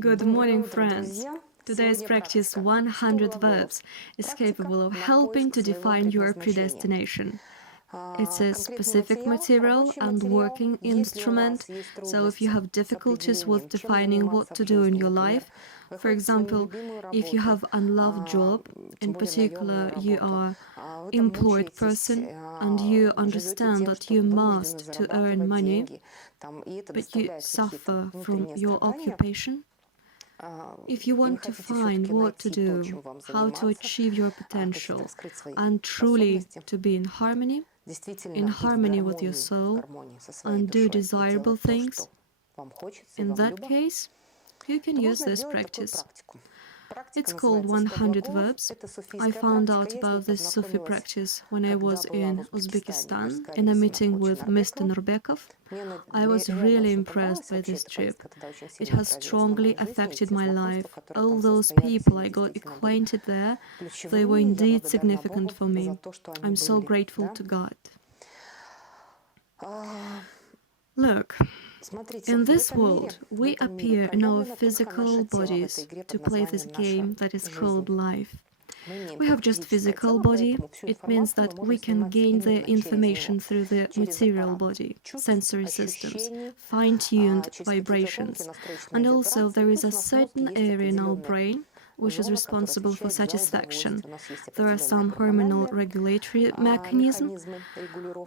Good morning, friends! Today's practice 100 verbs is capable of helping to define your predestination. It's a specific material and working instrument, so if you have difficulties with defining what to do in your life, for example, if you have unloved job, in particular you are employed person and you understand that you must to earn money, but you suffer from your occupation, if you want to find what to do, how to achieve your potential, and truly to be in harmony with your soul, and do desirable things, in that case, you can use this practice. It's called 100 verbs. I found out about this Sufi practice when I was in Uzbekistan in a meeting with Mr. Nurbekov. I was really impressed by this trip. It has strongly affected my life. All those people I got acquainted there, they were indeed significant for me. I'm so grateful to God. Look, in this world, we appear in our physical bodies to play this game that is called life. We have just physical body. It means that we can gain the information through the material body, sensory systems, fine-tuned vibrations. And also there is a certain area in our brain which is responsible for satisfaction. There are some hormonal regulatory mechanisms.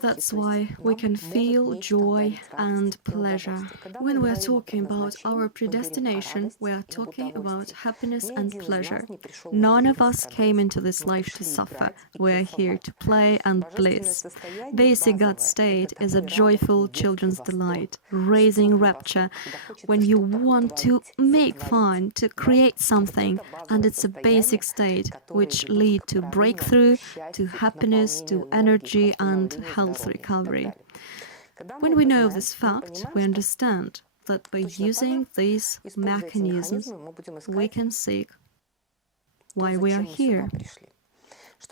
That's why we can feel joy and pleasure. When we are talking about our predestination, we are talking about happiness and pleasure. None of us came into this life to suffer. We are here to play and bliss. Basic God state is a joyful children's delight, raising rapture when you want to make fun, to create something, and it's a basic state which lead to breakthrough, to happiness, to energy and health recovery. When we know this fact, we understand that by using these mechanisms, we can seek why we are here.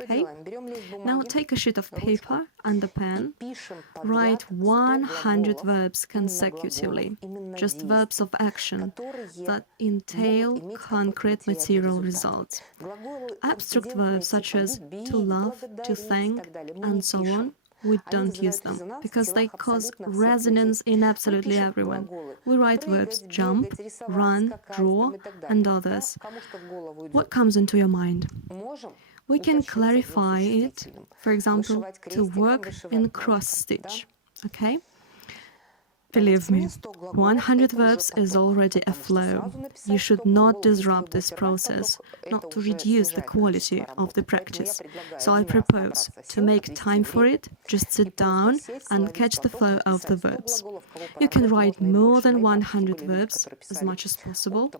Okay? Now take a sheet of paper and a pen. Write 100 verbs consecutively, just verbs of action that entail concrete material results. Abstract verbs such as to love, to thank, and so on, we don't use them because they cause resonance in absolutely everyone. We write verbs jump, run, draw, and others. What comes into your mind? We can clarify it, for example, to work in cross-stitch, okay? Believe me, 100 verbs is already a flow. You should not disrupt this process, not to reduce the quality of the practice. So I propose to make time for it, just sit down and catch the flow of the verbs. You can write more than 100 verbs, as much as possible.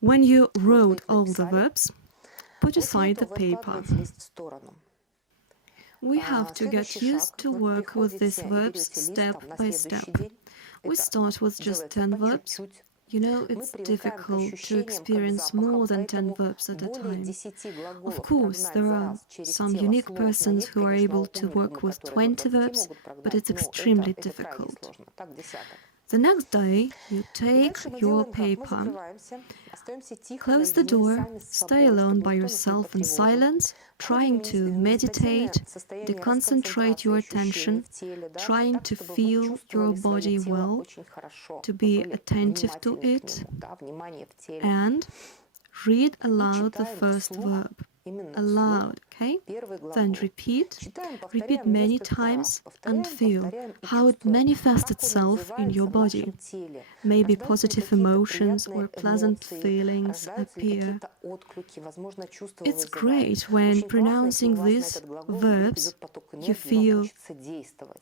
When you wrote all the verbs, put aside the paper. We have to get used to work with these verbs step by step. We start with just 10 verbs. You know, it's difficult to experience more than 10 verbs at a time. Of course, there are some unique persons who are able to work with 20 verbs, but it's extremely difficult. The next day, you take your paper, close the door, stay alone by yourself in silence, trying to meditate, deconcentrate your attention, trying to feel your body well, to be attentive to it, and read aloud the first verb. Aloud, okay? Then repeat many times and feel how it manifests itself in your body. Maybe positive emotions or pleasant feelings appear. It's great when pronouncing these verbs, you feel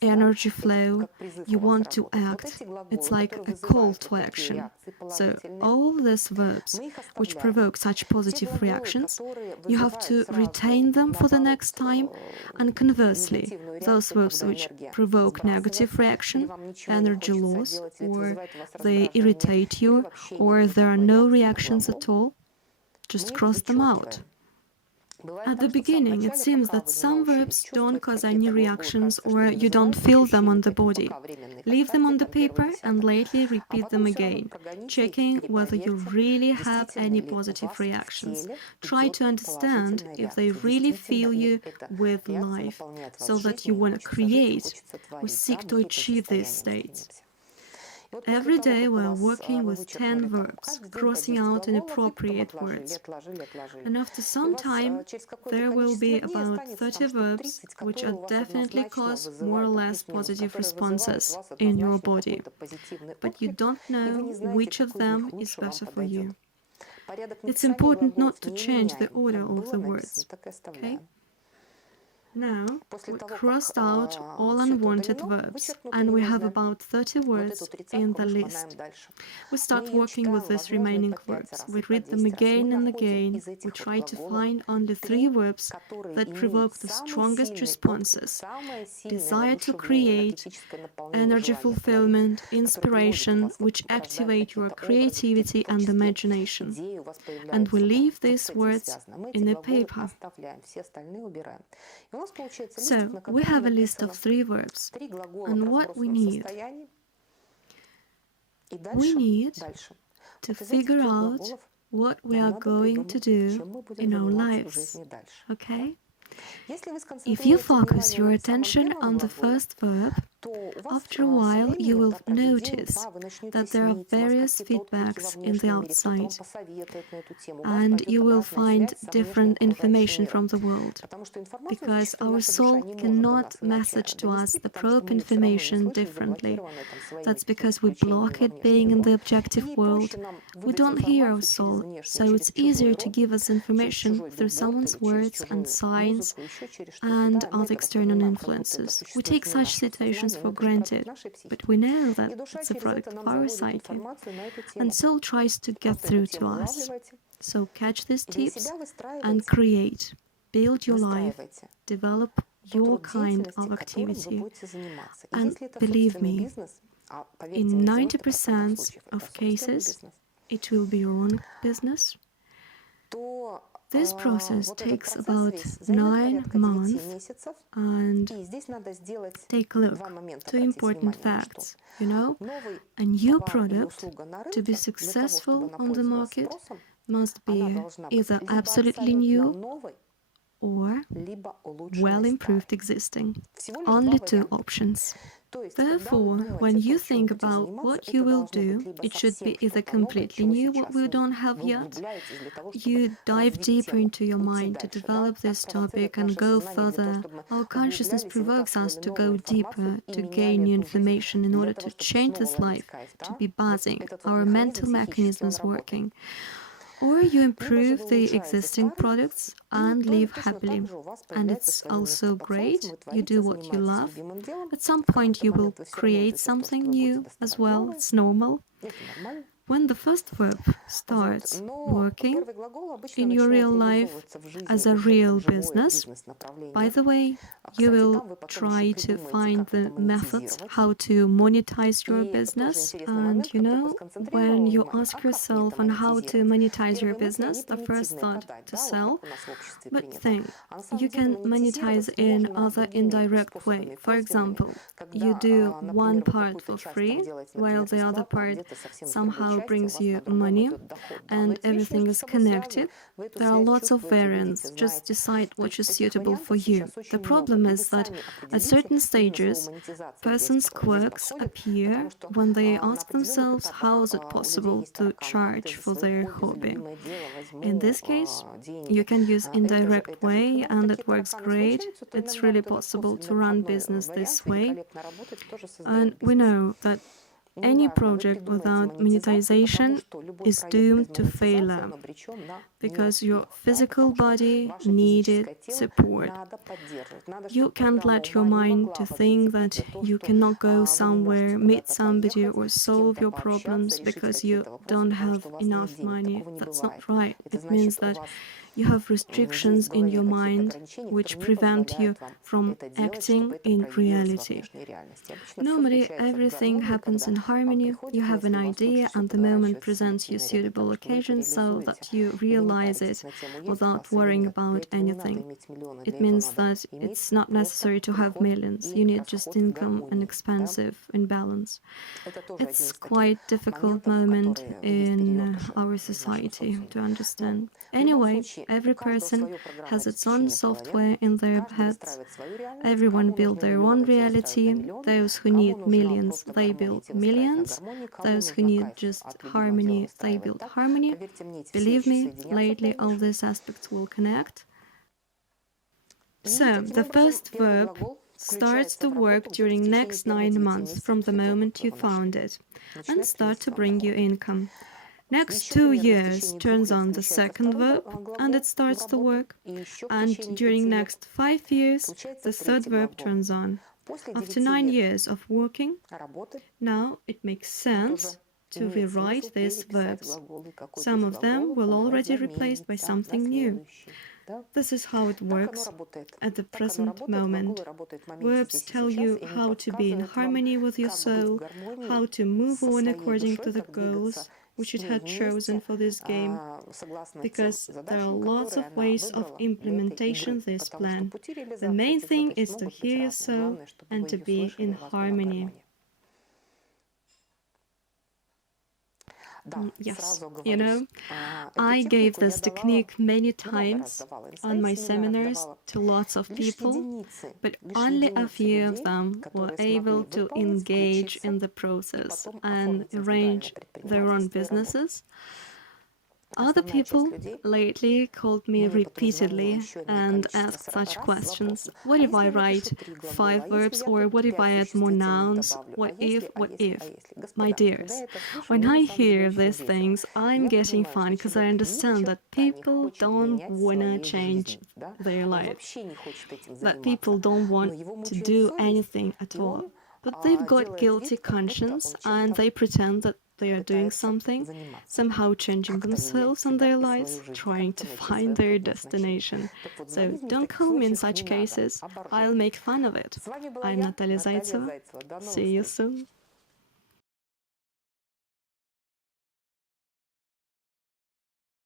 energy flow, you want to act. It's like a call to action. So all these verbs which provoke such positive reactions, you have to retain them for the next time, and conversely, those verbs which provoke negative reaction, energy loss, or they irritate you, or there are no reactions at all, just cross them out. At the beginning, it seems that some verbs don't cause any reactions or you don't feel them on the body. Leave them on the paper and lately repeat them again, checking whether you really have any positive reactions. Try to understand if they really fill you with life, so that you want to create or seek to achieve these states. Every day we are working with 10 verbs, crossing out inappropriate words. And after some time, there will be about 30 verbs which are definitely cause more or less positive responses in your body. But you don't know which of them is better for you. It's important not to change the order of the words. Okay? Now, we crossed out all unwanted verbs, and we have about 30 words in the list. We start working with these remaining verbs. We read them again and again. We try to find only 3 verbs that provoke the strongest responses: desire to create, energy fulfillment, inspiration, which activate your creativity and imagination. And we leave these words in a paper. So, we have a list of 3 verbs, and what we need? We need to figure out what we are going to do in our lives, okay? If you focus your attention on the first verb, after a while you will notice that there are various feedbacks in the outside, and you will find different information from the world, because our soul cannot message to us the probe information differently. That's because we block it being in the objective world. We don't hear our soul, so it's easier to give us information through someone's words and signs and other external influences. We take such situations for granted, but we know that it's a product of our psyche, and soul tries to get through to us. So catch these tips and create, build your life, develop your kind of activity. And believe me, in 90% of cases, it will be your own business. This process takes about 9 months, and take a look. 2 important facts. You know, a new product, to be successful on the market, must be either absolutely new or well improved existing. Only 2 options. Therefore, when you think about what you will do, it should be either completely new, what we don't have yet. You dive deeper into your mind to develop this topic and go further. Our consciousness provokes us to go deeper, to gain new information in order to change this life, to be buzzing, our mental mechanisms working. Or you improve the existing products and live happily. And it's also great, you do what you love. At some point you will create something new as well, it's normal. When the first verb starts working in your real life as a real business, by the way, you will try to find the methods how to monetize your business. And you know, when you ask yourself on how to monetize your business, the first thought to sell, but think, you can monetize in other indirect way. For example, you do one part for free, while the other part somehow brings you money, and everything is connected. There are lots of variants, just decide what is suitable for you. The problem is that at certain stages, persons' quirks appear when they ask themselves how is it possible to charge for their hobby. In this case, you can use indirect way, and it works great. It's really possible to run business this way. And we know that any project without monetization is doomed to failure, because your physical body needed support. You can't let your mind to think that you cannot go somewhere, meet somebody or solve your problems because you don't have enough money. That's not right. It means that You have restrictions in your mind which prevent you from acting in reality. Normally, everything happens in harmony. You have an idea, and the moment presents you suitable occasion so that you realize it without worrying about anything. It means that it's not necessary to have millions. You need just income and expensive in balance. It's quite difficult moment in our society to understand. Anyway, every person has its own software in their heads. Everyone build their own reality. Those who need millions, they build millions. Those who need just harmony, they build harmony. Believe me, lately all these aspects will connect. So, the first verb starts to work during next 9 months from the moment you found it and start to bring you income. Next 2 years turns on the second verb and it starts to work, and during next 5 years the third verb turns on. After 9 years of working, now it makes sense to rewrite these verbs. Some of them will already replaced by something new. This is how it works at the present moment. Verbs tell you how to be in harmony with your soul, how to move on according to the goals which it had chosen for this game, because there are lots of ways of implementation this plan. The main thing is to hear your soul and to be in harmony. Yes, you know, I gave this technique many times on my seminars to lots of people, but only a few of them were able to engage in the process and arrange their own businesses. Other people lately called me repeatedly and asked such questions. What if I write 5 verbs, or what if I add more nouns? What if, what if? My dears, when I hear these things, I'm getting fun because I understand that people don't wanna change their lives, that people don't want to do anything at all. But they've got guilty conscience and they pretend that they are doing something, somehow changing themselves and their lives, trying to find their destination. So don't call me in such cases, I'll make fun of it. I'm Natalia Zaitseva. See you soon.